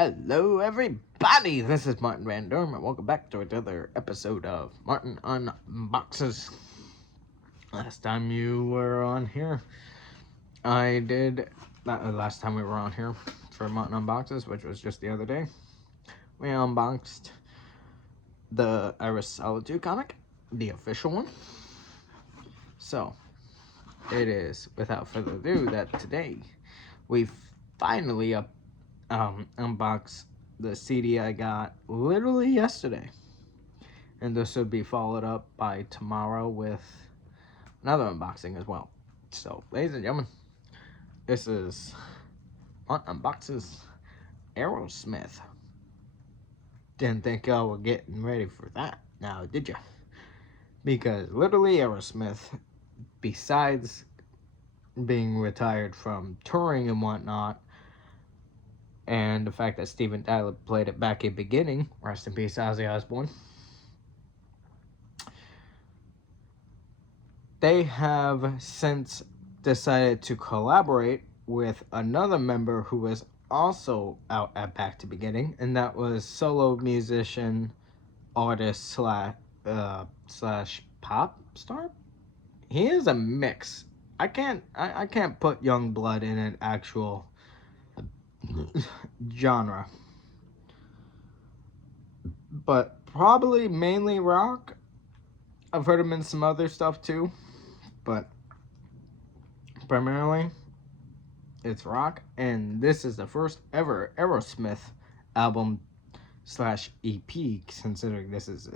Hello, everybody. This is Martin Van Dorm, and welcome back to another episode of Martin Unboxes. Last time you were on here, last time we were on here for Martin Unboxes, which was just the other day, we unboxed the Aerosmith comic, the official one. So, it is, without further ado, that today we finally unbox the CD I got literally yesterday, and this will be followed up by tomorrow with another unboxing as well. So, ladies and gentlemen, this is Unboxes Aerosmith. Didn't think y'all were getting ready for that now, did you? Because literally Aerosmith, besides being retired from touring and whatnot, and the fact that Steven Tyler played it back in the beginning, rest in peace, Ozzy Osbourne, they have since decided to collaborate with another member who was also out at back to beginning, and that was solo musician, artist slash pop star. He is a mix. I can't put Yungblud in an actual genre, but probably mainly rock. I've heard him in some other stuff too, but primarily it's rock. And this is the first ever Aerosmith album slash EP, considering this is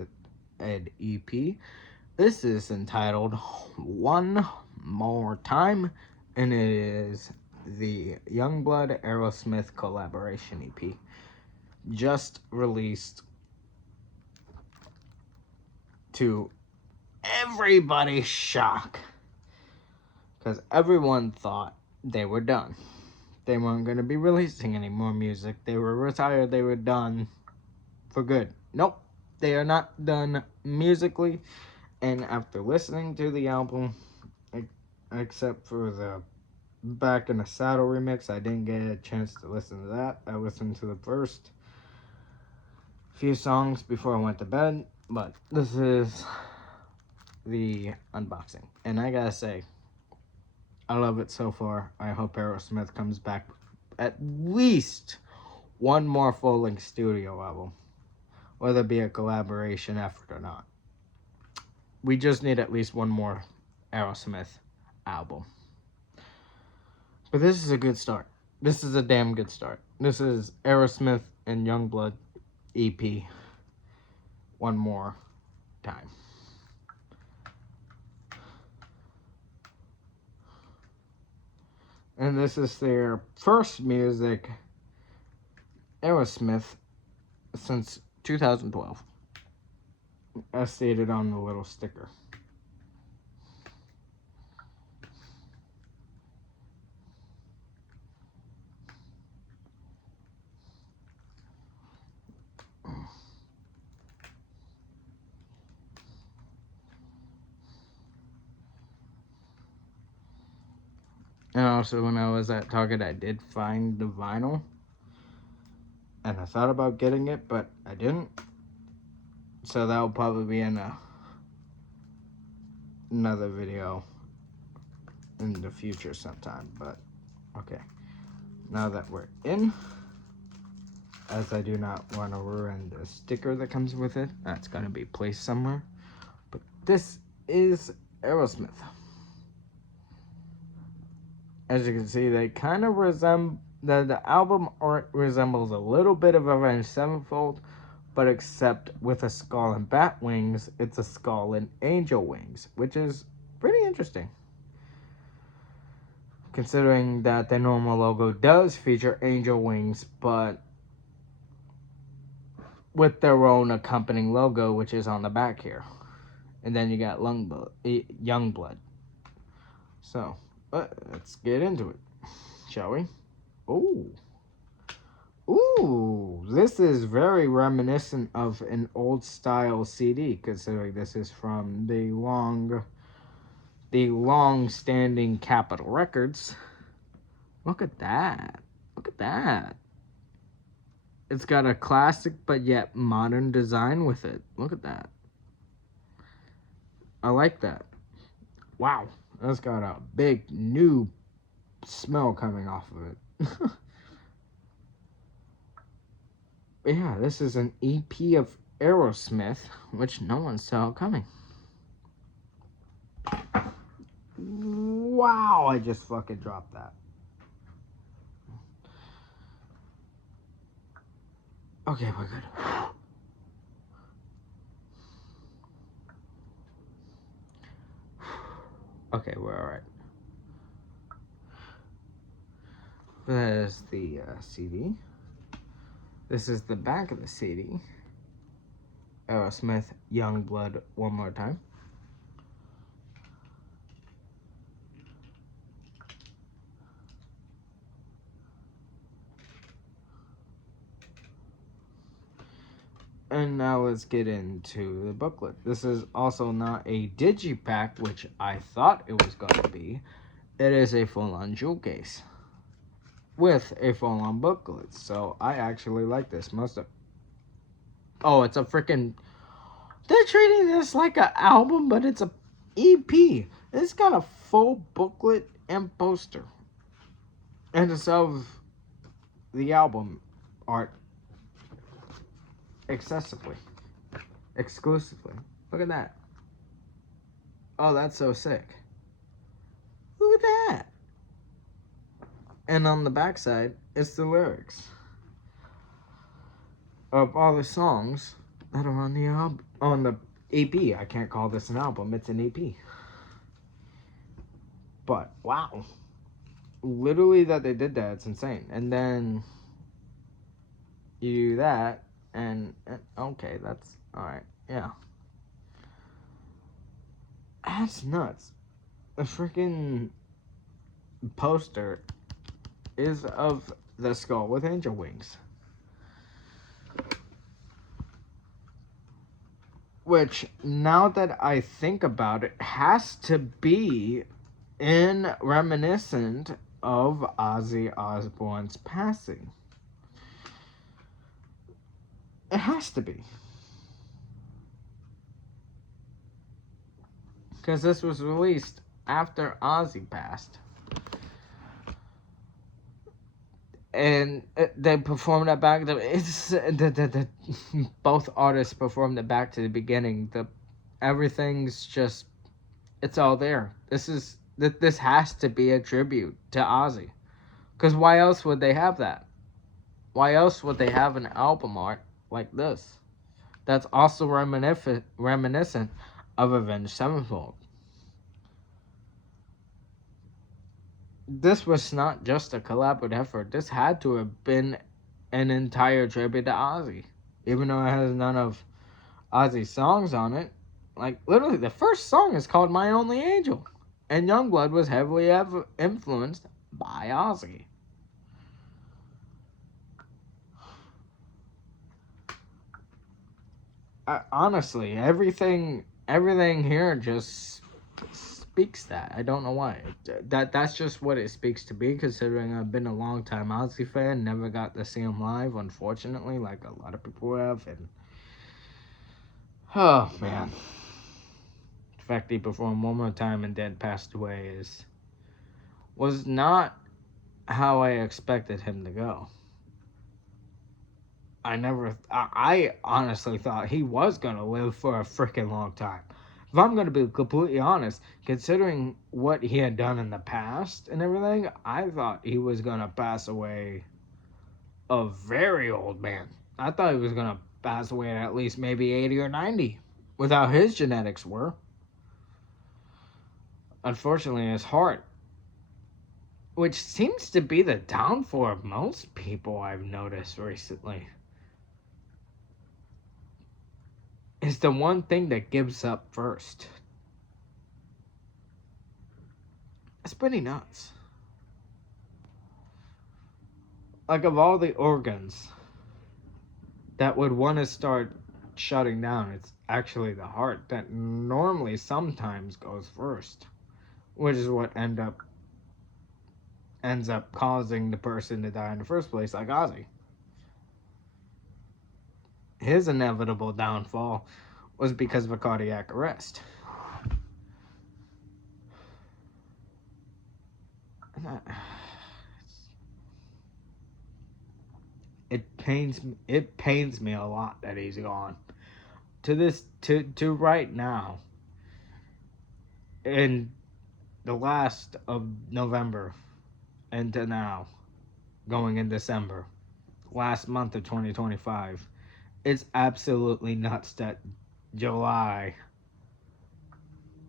an EP. This is entitled One More Time, and it is the Yungblud Aerosmith collaboration EP, just released to everybody's shock, because everyone thought they were done. They weren't going to be releasing any more music. They were retired. They were done for good. Nope, they are not done musically. And after listening to the album, except for the Back in the Saddle remix, I didn't get a chance to listen to that. I listened to the first few songs before I went to bed, but this is the unboxing, and I gotta say, I love it so far. I hope Aerosmith comes back at least one more full-length studio album, whether it be a collaboration effort or not. We just need at least one more Aerosmith album. But this is a good start. This is a damn good start. This is Aerosmith and Yungblud EP. One more time. And this is their first music, Aerosmith, since 2012, as stated on the little sticker. And also, when I was at Target, I did find the vinyl, and I thought about getting it, but I didn't. So that will probably be in another video in the future sometime. But okay, now that we're in, as I do not want to ruin the sticker that comes with it, that's going to be placed somewhere. But this is Aerosmith. As you can see, they kind of resemble, the album art resembles a little bit of Avenged Sevenfold, but except with a skull and bat wings, it's a skull and angel wings, which is pretty interesting, considering that the normal logo does feature angel wings, but with their own accompanying logo, which is on the back here. And then you got Yungblud. So, let's get into it, shall we? Ooh, this is very reminiscent of an old style CD, considering this is from the long-standing Capitol Records. Look at that. Look at that. It's got a classic but yet modern design with it. Look at that. I like that. Wow. That's got a big new smell coming off of it. Yeah, this is an EP of Aerosmith, which no one saw coming. Wow, I just fucking dropped that. Okay, we're good. Okay, we're alright. There's the CD. This is the back of the CD. Aerosmith, Yungblud, one more time. And now let's get into the booklet. This is also not a digipack, which I thought it was going to be. It is a full-on jewel case with a full-on booklet. So I actually like this. Oh, it's a freaking... They're treating this like an album, but it's a EP. It's got a full booklet and poster. And it's of the album art exclusively. Look at that. Oh, that's so sick. Look at that. And on the backside, it's the lyrics of all the songs that are on the album, on the EP. I can't call this an album, it's an EP. But wow, literally that they did that, it's insane. And then you do that, and okay, that's all right. Yeah, that's nuts. The freaking poster is of the skull with angel wings. Which, now that I think about it, has to be reminiscent of Ozzy Osbourne's passing. It has to be. Because this was released after Ozzy passed. And they performed it back. Both artists performed it back to the beginning. Everything's just, it's all there. This has to be a tribute to Ozzy. Because why else would they have that? Why else would they have an album art like this? That's also reminiscent of Avenged Sevenfold. This was not just a collaborative effort. This had to have been an entire tribute to Ozzy. Even though it has none of Ozzy's songs on it. Like, literally, the first song is called My Only Angel. And Yungblud was heavily influenced by Ozzy. Honestly, everything here just speaks that. I don't know why. That's just what it speaks to me, considering I've been a long time Ozzy fan, never got to see him live, unfortunately, like a lot of people have, and oh man, the fact that he performed one more time and then passed away was not how I expected him to go. I honestly thought he was gonna live for a freaking long time. If I'm gonna be completely honest, considering what he had done in the past and everything, I thought he was gonna pass away a very old man. I thought he was gonna pass away at least maybe 80 or 90, with how his genetics were. Unfortunately, his heart, which seems to be the downfall of most people I've noticed recently, is the one thing that gives up first. It's pretty nuts. Like, of all the organs that would want to start shutting down, it's actually the heart that normally sometimes goes first, which is what ends up causing the person to die in the first place, like Ozzy. his inevitable downfall was because of a cardiac arrest. It pains me a lot that he's gone. To right now, in the last of November and to now, going in December, last month of 2025, it's absolutely nuts that July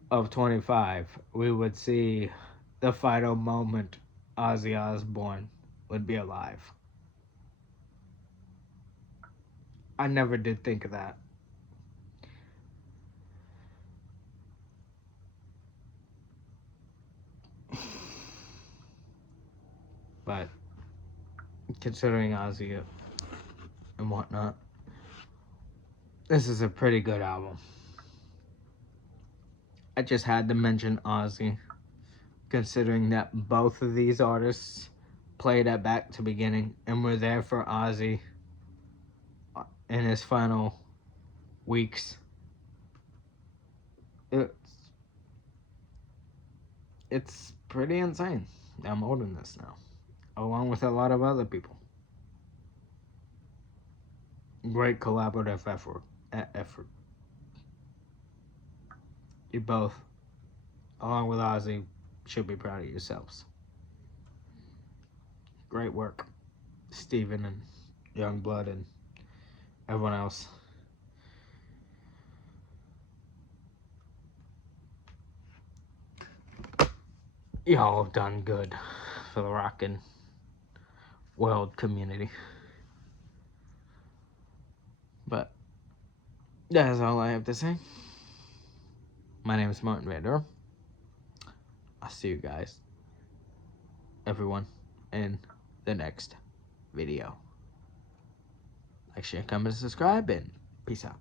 of 25 we would see the final moment Ozzy Osbourne would be alive. I never did think of that. But considering Ozzy and whatnot, this is a pretty good album. I just had to mention Ozzy, considering that both of these artists played at Back to Beginning and were there for Ozzy in his final weeks. It's pretty insane. I'm holding this now, along with a lot of other people. Great collaborative effort. You both, along with Ozzy, should be proud of yourselves. Great work, Steven and Yungblud and everyone else. Y'all have done good for the rockin' world community. But that's all I have to say. My name is Martin Vander. I'll see you guys, everyone, in the next video. Like, share, comment, subscribe, and peace out.